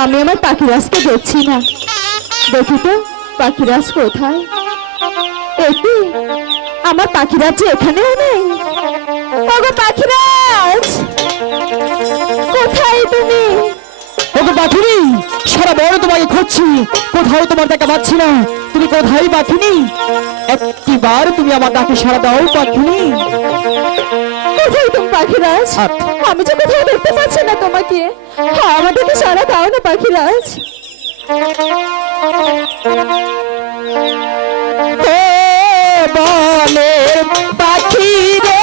আমি আমার পাখিরাজকে দেখছি না। দেখি তো পাখিরাজ কোথায়? এটি আমার পাখিরাজ যে এখানেও নেই। ওগো পাখিরাজ, কোথায় তুমি? ওগো পাখিনি, সারা বড় তোমাকে খুঁজছি, কোথাও তোমার দেখা পাচ্ছি না। তুমি কোথায় পাখিনি? একটিবার তুমি আমার ডাকে সাড়া দাও পাখিনি। কোথায় তুমি পাখিরাজ? আমি যে কোথাও দেখতে পাচ্ছি না তোমাকে। হ্যাঁ, আমাদেরকে সারা দাও না পাখিরাজ। বনের পাখি রে,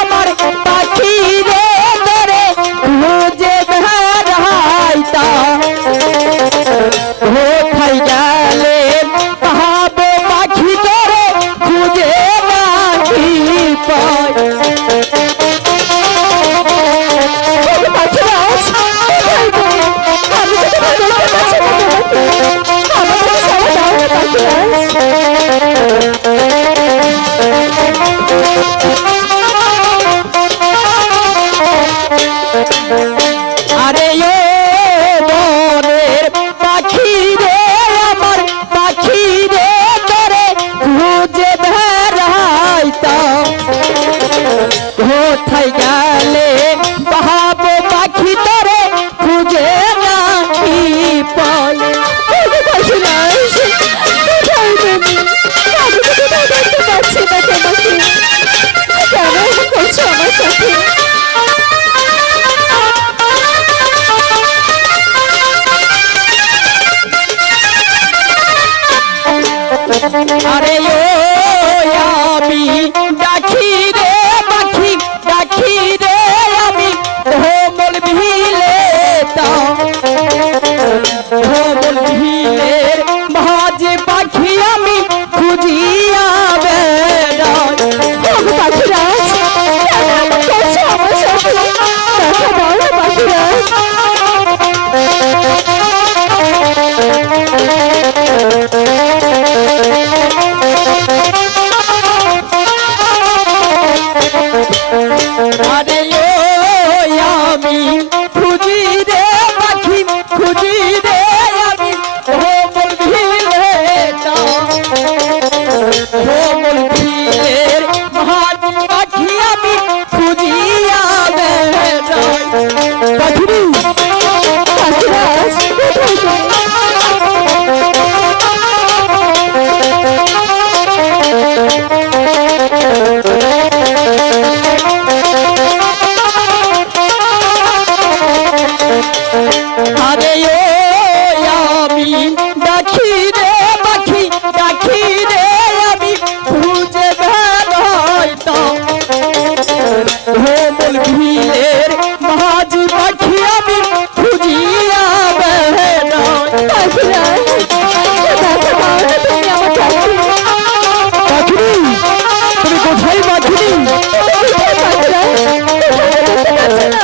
আমার পাখি রে, তোরে খুঁজে বেড়াইতা, কোথায় গেলে পাবো পাখি তোরে খুঁজে নাহি পাই। পাখিরাজ, কোথায় তুমি? আমি যে কোথাও দেখতে পাচ্ছি না তোমাকে। আমাদেরকে সারা দাও না পাখিরাজ। আরে ও বনের পাখি রে, আমার পাখি রে, তোরে খুঁজে বেড়াইতা, কোথায় গেলে পাবো পাখি তোরে খুঁজে নাহি পাই। ওগো পাখিরাজ, কোথায় তুমি? আমি যে কোথাও দেখতে পাচ্ছি না তোমাকে। কেন এমন করছো আমার সাথে? আরে ও আমি ডাকি রে পাখি, ডাকি রে আমি ভোমল ভিলে, ভোমল ভিলের মাঝে পাখি আমি খুঁজিয়া বেড়াই। ওগো পাখিরাজ, কেন এমন করছো আমার সাথে? কথা বলো পাখিরাজ। আরে ও আমি খুঁজি রে পাখি, খুঁজি রে আমি ভোমল ভিলে, ভোমল ভিলের মাঝে পাখি আমি খুঁজিয়া বেড়াই। পাখিনি, পাখিরাজ, কোথায় তুমি? আরে ও আমি ডাকি রে পাখি, ডাকি রে আমি খুঁজে বেড়াইতাম, ভোমল ভিলের মাঝি পাখি আমি খুঁজিয়া বেড়াই। পাখিরাজ, দেখা দাও না তুমি আমাকে। পাখিনি, তুমি কোথায় পাখিনি? কোথায় পাখিরাজ? কোথায় দেখতে পাচ্ছি না।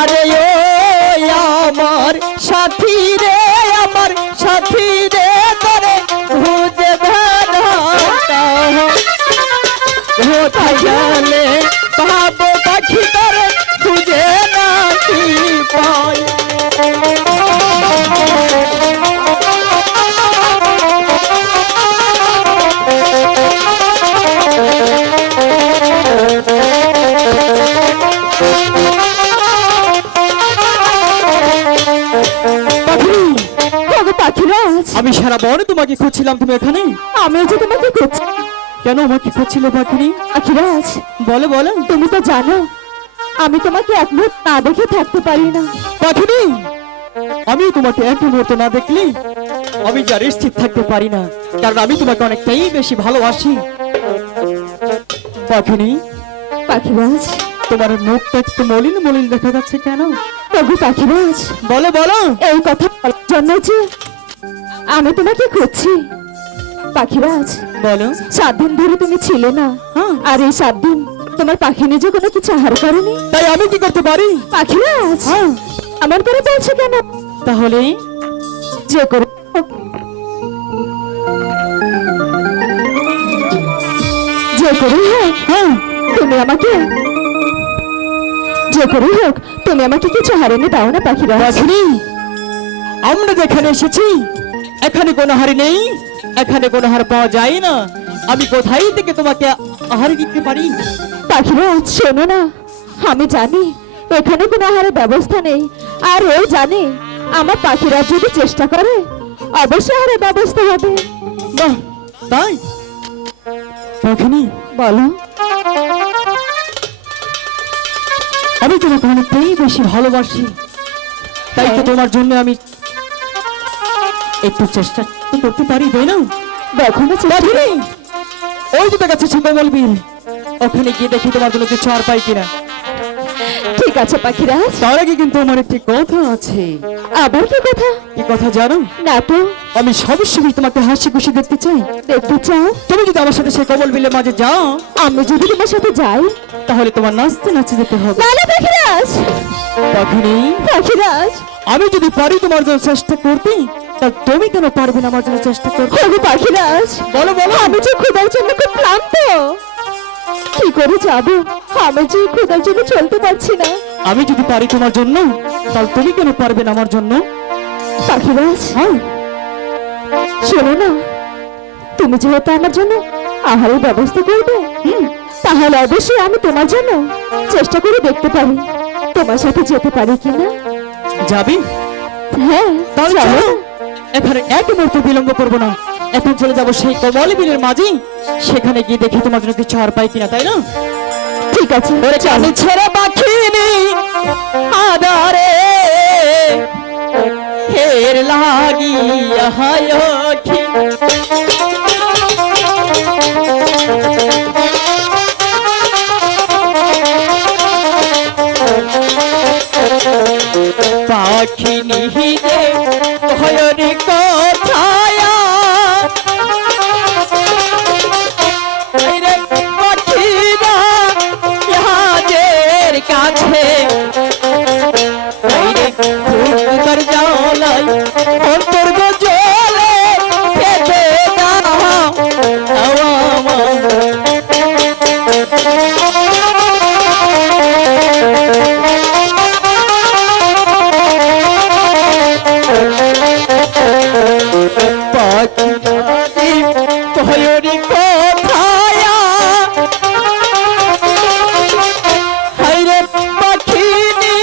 আরে ও আমার সাথী রে, আমার সাথী রে, তোরে খুঁজে বেড়াইতা, কোথায় গেলে পাবো পাখি তোরে খুঁজে নাহি পাই। ওগো পাখিরাজ, আমি সারা বনে তোমাকে খুঁজছিলাম, তুমি এখানে? আমিও যে তোমাকে খুঁজছি। কেন আমাকে খুঁজছিলে পাখিনি? পাখিরাজ, বলো বলো। তুমি তো জানো আমি তোমাকে এক মুহূর্ত না দেখে থাকতে পারি না। পাখিনি, আমি তোমাকে এক মুহূর্ত না দেখলে আমি যার স্থির থাকতে পারি না, কারণ আমি তোমাকে অনেকটাই বেশি ভালোবাসি। পাখিনি, পাখিরাজ, তোমার মুখটা একটু মলিন মলিন দেখা যাচ্ছে কেন? ওগো পাখিরাজ, বলো বলো। এই কথা বলার জন্য যে আমি তোমাকে খুঁজছি। পাখিরাজ, বলো। 7 দিন ধরে তুমি ছিলে না। হ্যাঁ। আর এই 7 দিন তোমার পাখি নিজে কোনো কিছু আহার করেনি। তাই আমি কি করতে পারি? পাখিরাজ, হ্যাঁ। আমার করে বলছো কেন? তাহলে যে করে হোক, যে করে হোক, হ্যাঁ, তুমি তুমি আমাকে যে করে হোক তুমি আমাকে কিছু হার এনে দাও না পাখিরাজ। পাখিনি, আমরা যেখানে এসেছি এখানে কোনো হার নেই, এখানে কোনো হার পাওয়া যায় না। আমি কোথায় থেকে তোমাকে আহার দিতে পারি? পাখিরাজ শোনো না, আমি জানি এখানে কোনো আহারের ব্যবস্থা নেই, আর ও জানে আমার পাখিরাজ যদি চেষ্টা করে অবশ্যই আহারের ব্যবস্থা হবে। বাহ, তাই? পাখিনি, বলো। আমি তোমাকে অনেকটাই বেশি ভালোবাসি, তাই তো তোমার জন্য আমি একটু চেষ্টা তো করতে পারি, তাই না? দেখো না চেষ্টা পাখিনি, ওই তো দেখাচ্ছে সে কোমল বিল, ওখানে গিয়ে দেখি তোমার জন্য কিছু আর পাই কিনা। ঠিক আছে পাখিরাজ, তার আগে কিন্তু আমার একটি কথা আছে। আবার কি কথা? কি কথা জানো? না তো। আমি সবসময় তোমাকে হাসি খুশি দেখতে চাই। দেখতে চাও? তুমি যদি আমার সাথে সেই কমল বিলের মাঝে যাও, আমি যদি তোমার সাথে যাই তাহলে তোমার নাচতে নাচতে যেতে হবে। না না পাখিরাজ, পাখিনি, পাখিরাজ, আমি যদি পারি তোমার জন্য চেষ্টা করতে, তা তুমি কেন পারবে না আমার জন্য চেষ্টা করতে? ওগো পাখিরাজ, বলো বলো। আমি যে ক্ষুধার জন্য খুব ক্লান্ত, কি করে যাব? আমি যে ক্ষুধার জন্য চলতে পারছি না। আমি যদি পারি তোমার জন্য, তাহলে তুমি কেন পারবে না আমার জন্য? পাখিরাজ, হ্যাঁ, শোনো না, তুমি যেহেতু আমার জন্য আহারের ব্যবস্থা করবে, তাহলে অবশ্যই আমি তোমার জন্য চেষ্টা করে দেখতে পারি তোমার সাথে যেতে পারি কিনা। যাবি? হ্যাঁ তাহলে চলো। চলো। এখানে এক মুহূর্ত বিলম্ব করবো না, এখন চলে যাবো সেই কমল বিলের মাঝে, সেখানে গিয়ে দেখি তোমার জন্য কিছু আর পাই কিনা, তাই না? ঠিক আছে ওরে চাঁদ ছেড়ে পাখিনি আদারে হের লাগিয়া হায়খি, পাখিনি হিদে হয়নি কথায়া, পাখিরা ইহাদের কাছে তার জালাই অন্তর জলে খেতে দাও পাখি কথায়া, হাইরে পাখিনি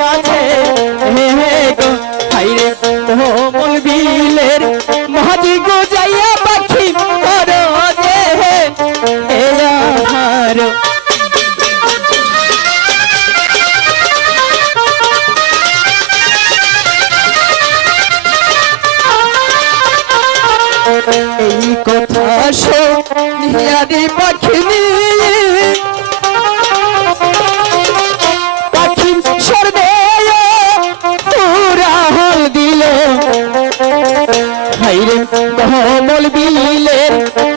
কাছে গো, হাইরে কোমল বিলের মাঝি গো যাইয়া পাখি করো যে হার। এই কথা শোনিয়ারি পাখিনি, পাখি সর্বে পুরাহল দিল, হাইরে কমল বিলের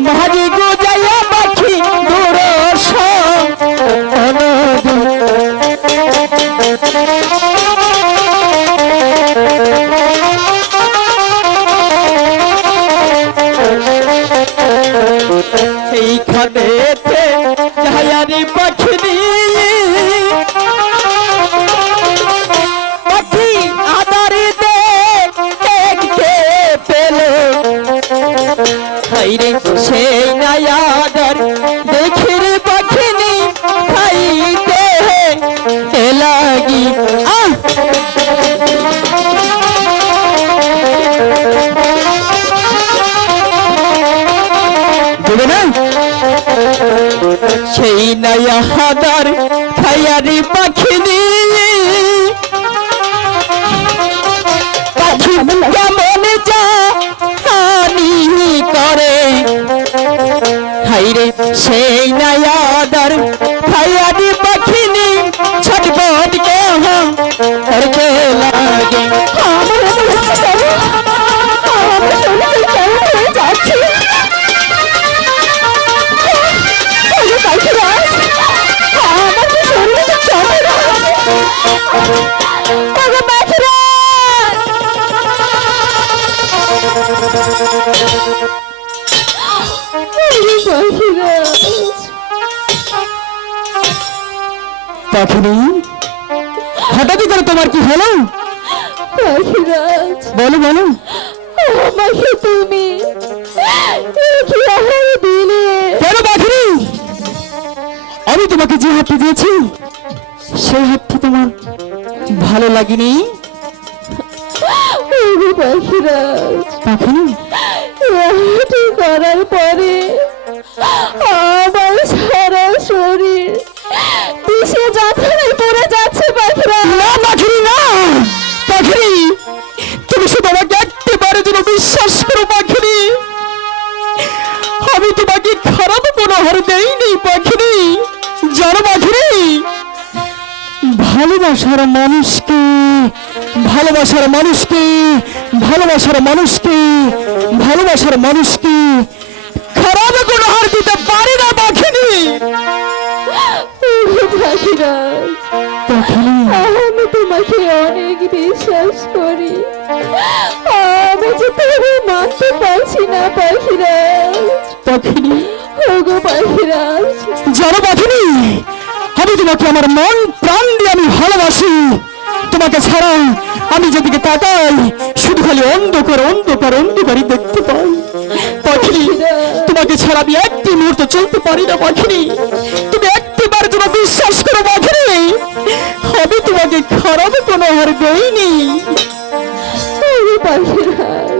মাঝি গো যাইয়া পাখি দূরস অনদী। এইখানেতে যাইয়ারি পাখিনি, পাখি আদারি দেখতে পেল, হাইরে সেই নায়াদার দেখির পাখিনি খাইতে লাগি। দেবে না সেই নায়াদার খাইয়ারি পাখিনি, পাখি কেমন যা হানি করে, হাইরে সেই নায়াদার খাইয়ারি পাখিনি ছটপট কে করতে লাগে। পাখিরাজ পাখিনি, হঠাৎ করে তোমার কি হলো? পাখিরাজ, বলো বলো। আমাকে তুমি কি আহার দিলে? কেন পাখিনি? আমি তোমাকে যে হাতটি দিয়েছি সেই হাতটি তোমার ভালো লাগেনি? ওগো পাখিরাজ, পাখিনি, এটি করার পরে আমার সারা শরীর বিষে যন্ত্রণায় পড়ে যাচ্ছে পাখিরাজ। না পাখিনি, না পাখিনি, তুমি শুধু আমাকে একেবারে যেন বিশ্বাস করো পাখিনি। আমি তোমাকে খারাপ কোনো হার দেইনি পাখিনি, জানো পাখিনি? ভালোবাসার মানুষকে, ভালোবাসার মানুষকে, ভালোবাসার মানুষকে, ভালোবাসার মানুষকে খারাপ কোনো হার দিতে পারি না পাখিনি। ওগো পাখিরাজ, পাখিনি, আমি তোমাকে অনেক বিশ্বাস করি, আমি যে তুমি মানতে পারছি না পাখিরাজ। পাখিনি, ওগো পাখিরাজ, জানো পাখিনি, আমি তোমাকে আমার মন প্রাণ দিয়ে আমি ভালোবাসি। তোমাকে ছাড়া আমি যেদিকে তাকাই শুধু খালি অন্ধকার অন্ধকার অন্ধকারই দেখতে পাই পাখিনি। তোমাকে ছাড়া আমি একটি মুহূর্ত চলতে পারি না পাখিনি। তুমি একটিবার যেন বিশ্বাস করো পাখিনি, আমি তোমাকে খারাপ কোনো হার দেইনি। ওগো পাখিরাজ,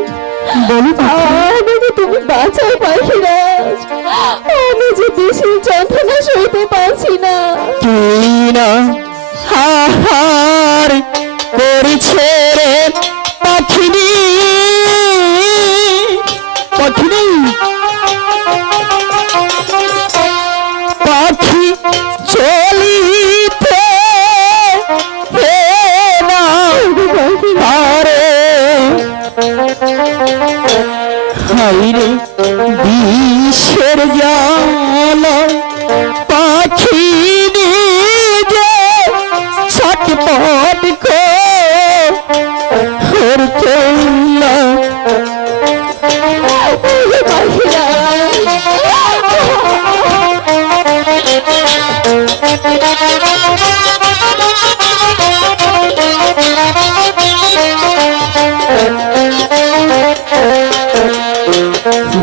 বলো পাখিনি। আমাকে তুমি বাঁচাও পাখিরাজ, আমি যে বেশি যন্ত্রণা সইতে পারছি না। কি না হাহার করেছে রে পাখিনি, পাখিনি, পাখি চলিতে হে না পারে, হাইরে বিষের জ্বালা পাখি নিজে ছটপট করতে ওগো পাখিরাজ,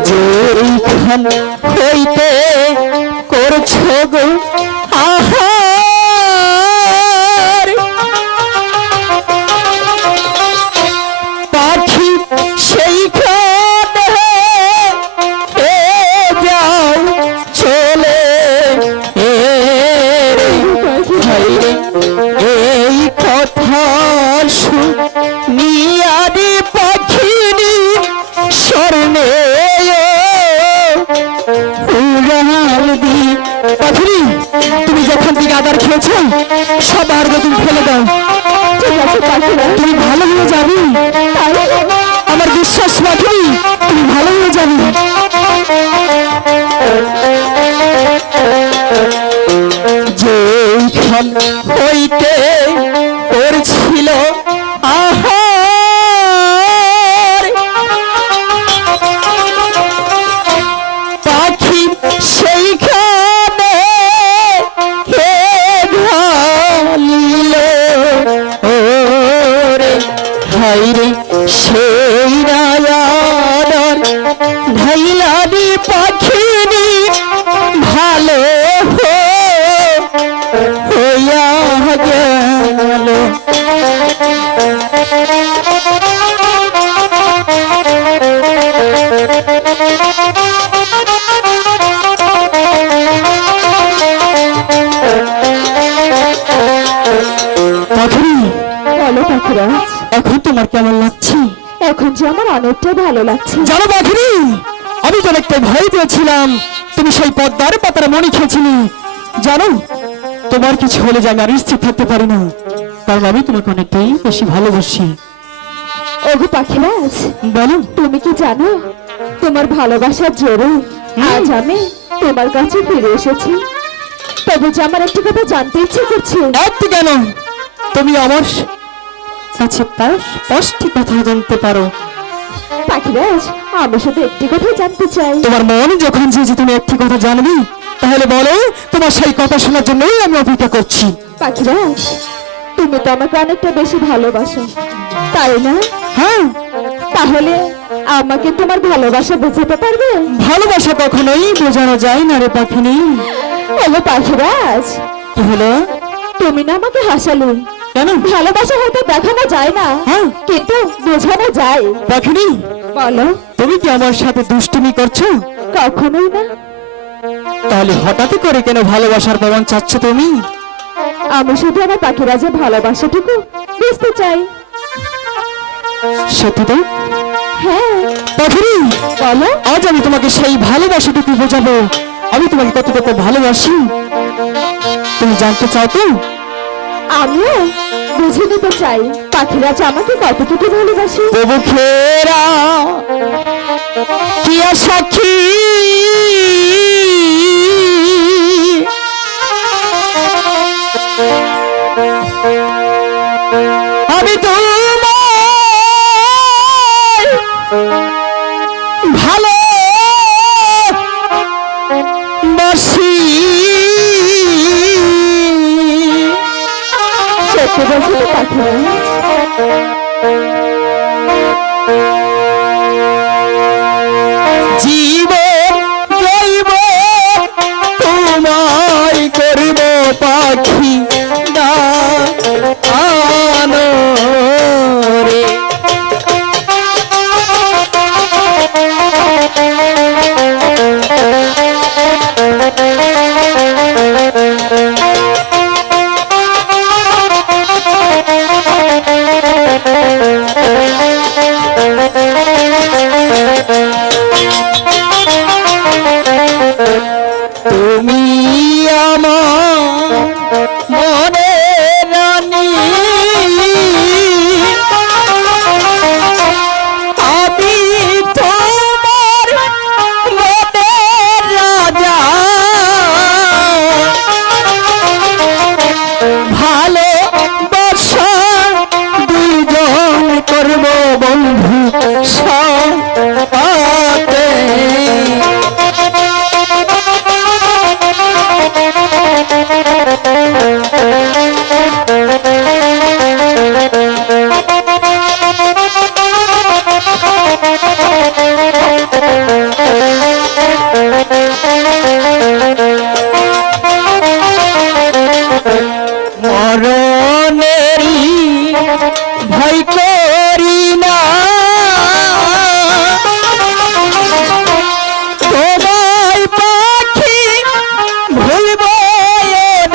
যেইখান হইতে করছো গো আহার, পাখি সেইখানে যাও চলে হাইরে এই কথা শুনিয়ারি পাখিনি স্বর্ণে উড়াল দি। পাখিনি, তুমি যখন থেকে আদার খেয়েছো সবার তুমি ফেলে দাও। ঠিক আছে পাখিরাজ, তুমি ভালো হয়ে যাবে, আমার বিশ্বাস পাখিনি, তুমি ভালো হয়ে যাবে। যেখান হইতে করছিল আহার, পাখি সেইখানে হে ঢালিল ওরে, হাইরে সেই রায়ার ঢাইলারি পাখিনি ভালো হইয়া গেল। পাখি, বলো পাখিরাজ, এখন তোমার কেমন লাগছে? এখন যে আমার অনেকটা ভালো লাগছে। জানো পাখিনি, আমি তো অনেকটা ভয় পেয়েছিলাম তুমি সেই পদ্মার পাতার মণি খেয়েছিলে। জানো তোমার কিছু হলে যে আমি আর স্থির থাকতে পারি না, কারণ আমি তোমাকে অনেকটাই বেশি ভালোবাসি। ওগো পাখিরাজ, বলো। তুমি কি জানো তোমার ভালোবাসার জোরে আজ আমি তোমার কাছে ফিরে এসেছি। তবে যে আমার একটা কথা জানতে ইচ্ছে করছে। একটু কেন, তুমি আমার কাছে তার স্পষ্ট কথা জানতে পারো। পাখিরাজ, আমি শুধু একটি কথা জানতে চাই। তোমার মন যখন যে তুমি একটি কথা জানবি, তাহলে বলো, তোমার সেই কথা শোনার জন্যই আমি অপেক্ষা করছি। পাখিরাজ, তুমি তো আমাকে অনেকটা বেশি ভালোবাসো, তাই না? হ্যাঁ, তাহলে আমাকে তোমার ভালোবাসা বোঝাতে পারবে? ভালোবাসা কখনোই বোঝানো যায় না রে পাখিনি। ওগো পাখিরাজ, কি হলো? তুমি না আমাকে হাসালে। কেন? ভালোবাসা হয়তো দেখানো যায় না, হ্যাঁ। কিন্তু বোঝানো যায়। পাখিনি, বলো। তুমি কি আমার সাথে দুষ্টুমি করছো? কখনোই না। তাহলে হঠাৎ করে কেন ভালোবাসার প্রমাণ চাচ্ছ তুমি? আমি শুধু আমার পাখিরাজের ভালোবাসাটুকু বুঝতে চাই। সত্যি তো? হ্যাঁ। পাখিনি, বলো। আজ আমি তোমাকে সেই ভালোবাসাটুকু বোঝাবো। আমি তোমাকে কতটুকু ভালোবাসি তুমি জানতে চাও তো? আমিও বুঝে নিতে চাই পাখিরাজ আমাকে কতটুকু ভালোবাসি। বুকেরা কি সাক্ষী আমি তোমায় ভালো বাসি। সত্যি বলছি তো পাখিরাজ? জীবন জৈব তোমায় করব পাখি দানো রে। তুমি আমার মনে রানী, আমি তোমার মনের রাজা। ভালোবাসা দুজন করব বন্ধু সাথে। মরণেরই ভয় করি না, তোমায় পাখি ভুলব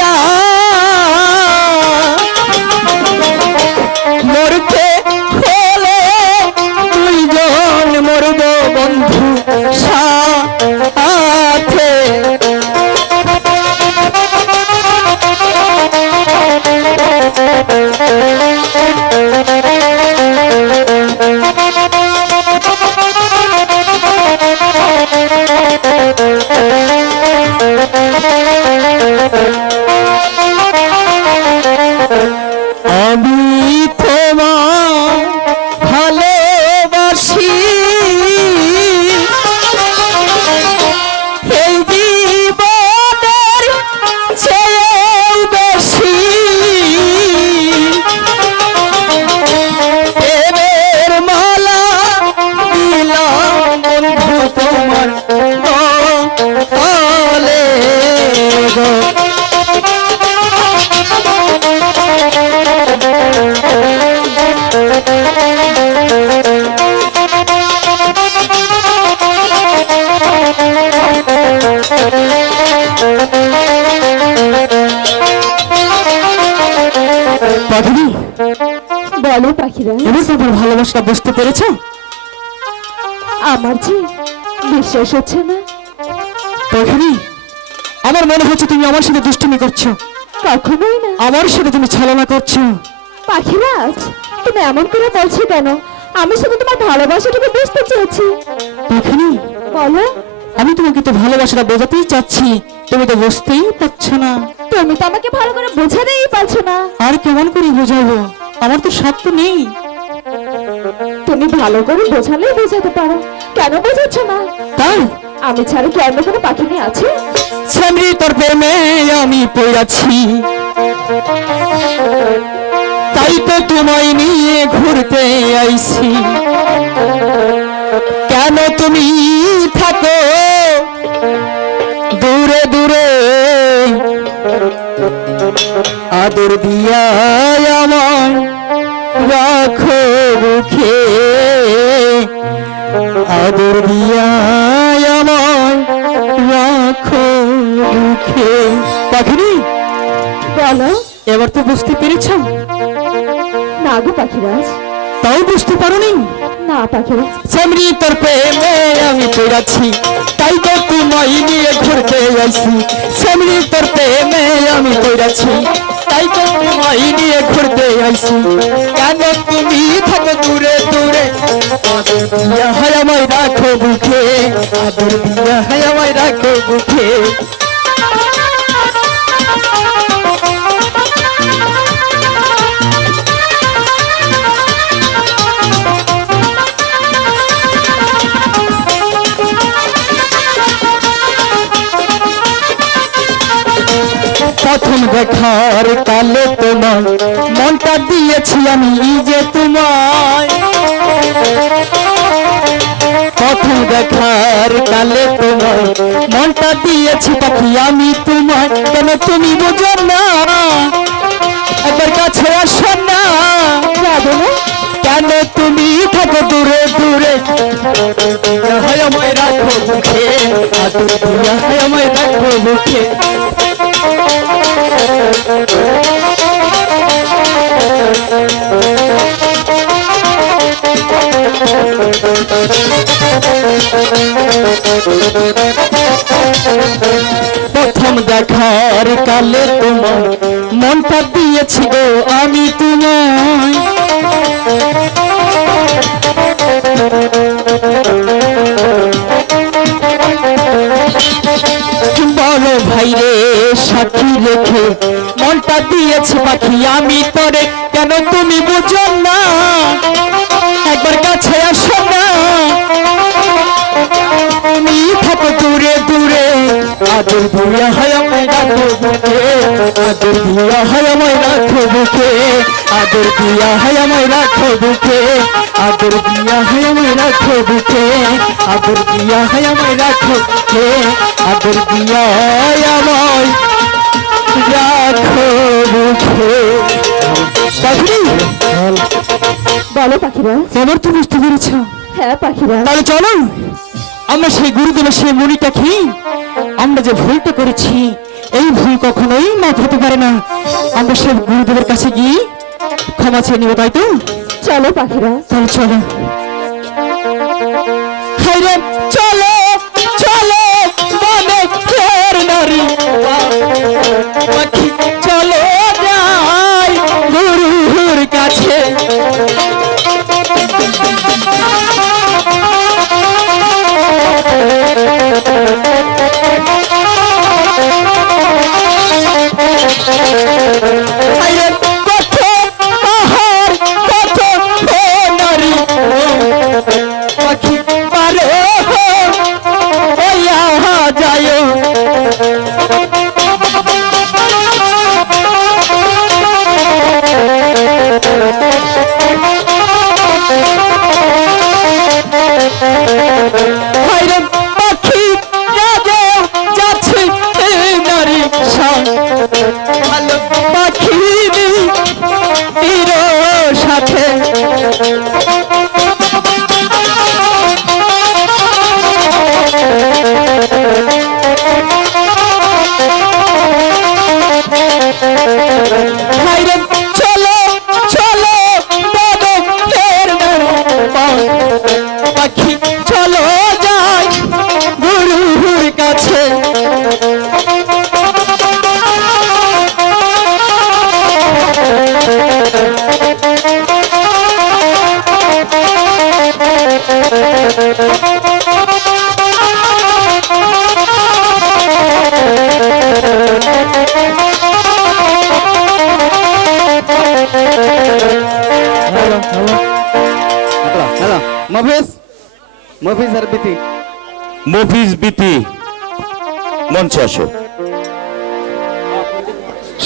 না। মরতে হলে দুইজন মরব বন্ধু সাথে। আমি তোমায় ভালোবাসি, এই জীবনের চেয়েও বেশি। প্রেমের মালা দিলাম বন্ধু তোমার গলে গো। পাখিনি, বলো পাখিরাজ। এবার তোমার ভালোবাসা বুঝতে পেরেছো? আমার যে বিশ্বাস হচ্ছে না। পাখিনি, আমার মনে হচ্ছে তুমি আমার সাথে দুষ্টুমি করছো। কখনোই না। আমার সাথে তুমি ছলনা করছো। পাখিরাজ, তুমি এমন করে বলছো কেন? আমি শুধু তোমার ভালোবাসাটুকু বুঝতে চেয়েছি। পাখিনি, বলো। আমি তোমাকে তো ভালোবাসাটা বোঝাতেই চাচ্ছি, তুমি তো বুঝতেই পারছো না। তুমি তো আমাকে ভালো করে বোঝাতেই পারছো না। আর কেমন করে বোঝাবো? আমার তো সাধ্য তো নেই। তুমি ভালো করে বোঝালেই বোঝাতে পারো, কেন বোঝাচ্ছ না? তাই আমি ছাড়া কি অন্য কোনো পাখি নিয়ে আছে? স্বামী তোর প্রেমে আমি পড়েছি, তাই তো তোমায় নিয়ে ঘুরতে আইছি। কেন তুমি থাকো দূরে দূরে, আদর দিয়া আমায় রাখো বুকে, আদর দিয়া আমায় রাখো বুকে। পাখিনি, বলো। এবার তো বুঝতে পেরেছ? না গো পাখিরাজ, তাও বুঝতে পারোনি? না পাখিরাজ। সামরি তোর প্রেমে আমি পড়াছি, তাই তো তোমায় নিয়ে ঘুরতে আইছি। সামরি তোর প্রেমে আমি পড়াছি, তাই তো তোমায় নিয়ে ঘুরতে আইছি। কেন তুমি থাকো দূরে দূরে, আদর দিয়া হয় আমায় রাখো বুকে, আদর দিয়া হয় আমায় রাখো বুকে। প্রথম দেখার কালে তোমার মনটা দিয়েছি আমি যে তোমায়, প্রথম দেখার কালে তোমার মনটা দিয়েছি পাখি আমি তোমায়। কেন তুমি বোঝো না, একবার কাছে আসো না, যাবো না। কেন তুমি থাকো দূরে দূরে, হয় আমায় রাখো বুকে, আদর দিয়া হয় আমায় রাখো বুকে। প্রথম দেখার কালে তোমার মনটা দিয়েছি গো আমি তোমায়। বড় ভাইরে সাথী রেখে মনটা দিয়েছি পাখি আমি তোরে, কেন তুমি বুঝো না, একবার কাছে আসো না, তুমি থাকো দূরে দূরে, আদর দিয়া হয় আমায় রাখো বুকে, আদর দিয়া হয় আমায় রাখো বুকে, আদর দিয়া হয় আমায় রাখো বুকে, আদর দিয়া হয় আমায় রাখো বুকে, আদর দিয়া হয় আমায় রাখো বুকে, আদর দিয়া আমায় রাখো বুকে। পাখি, বলো পাখিরাজ। এবার তো বুঝতে পেরেছ? হ্যাঁ পাখিরাজ। তাহলে চলো আমরা সেই গুরুদেবের সেই মণিটা কি, আমরা যে ভুলটা করেছি এই ভুল কখনোই মাফ হতে পারে না। আমরা সেই গুরুদেবের কাছে গিয়ে ক্ষমা চেয়ে নিব, তাই তো? চলো পাখিরাজ। তাহলে চলো। হায়রে চলো চলো বনে ফের নারী পাখি, চলো যাই গুরুর কাছে। হায়রে কত আহার কত নারী পাখি পারে হইয়া যায়। হায়রে পাখি রাজা যাচ্ছে নারী ভালো পাখি সাথে। হায়রে চলো চলো বনে ফের পাখি, চলো যাই গুরুর কাছে। মফিজ বিতি মঞ্চে আসো।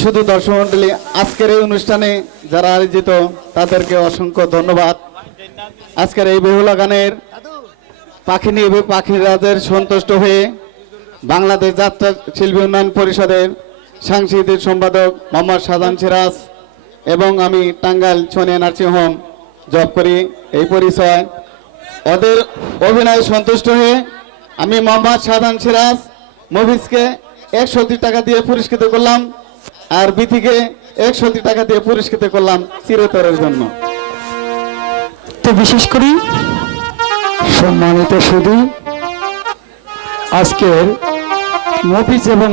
শুধু দর্শক মণ্ডলী, আজকের এই অনুষ্ঠানে যারা আয়োজিত তাদেরকে অসংখ্য ধন্যবাদ। আজকের এই বেহুলা গানের পাখি নিয়ে পাখিরাজের সন্তুষ্ট হয়ে বাংলাদেশ যাত্রা শিল্পী উন্নয়ন পরিষদের সাংস্কৃতিক সম্পাদক মোহাম্মদ শাহজাহান সিরাজ এবং আমি Tangail Sonia nursing home job করি, এই পরিচয়। ওদের অভিনয়ে সন্তুষ্ট হয়ে আমি মোহাম্মদ শাহজাহান সিরাজ মফিজকে 100 টাকা দিয়ে পুরস্কৃত করলাম, আর বিথিকে 100 টাকা দিয়ে পুরস্কৃত করলাম চিরতরের জন্য। তো বিশেষ করে সম্মানিত সুধী, আজকের মফিজ এবং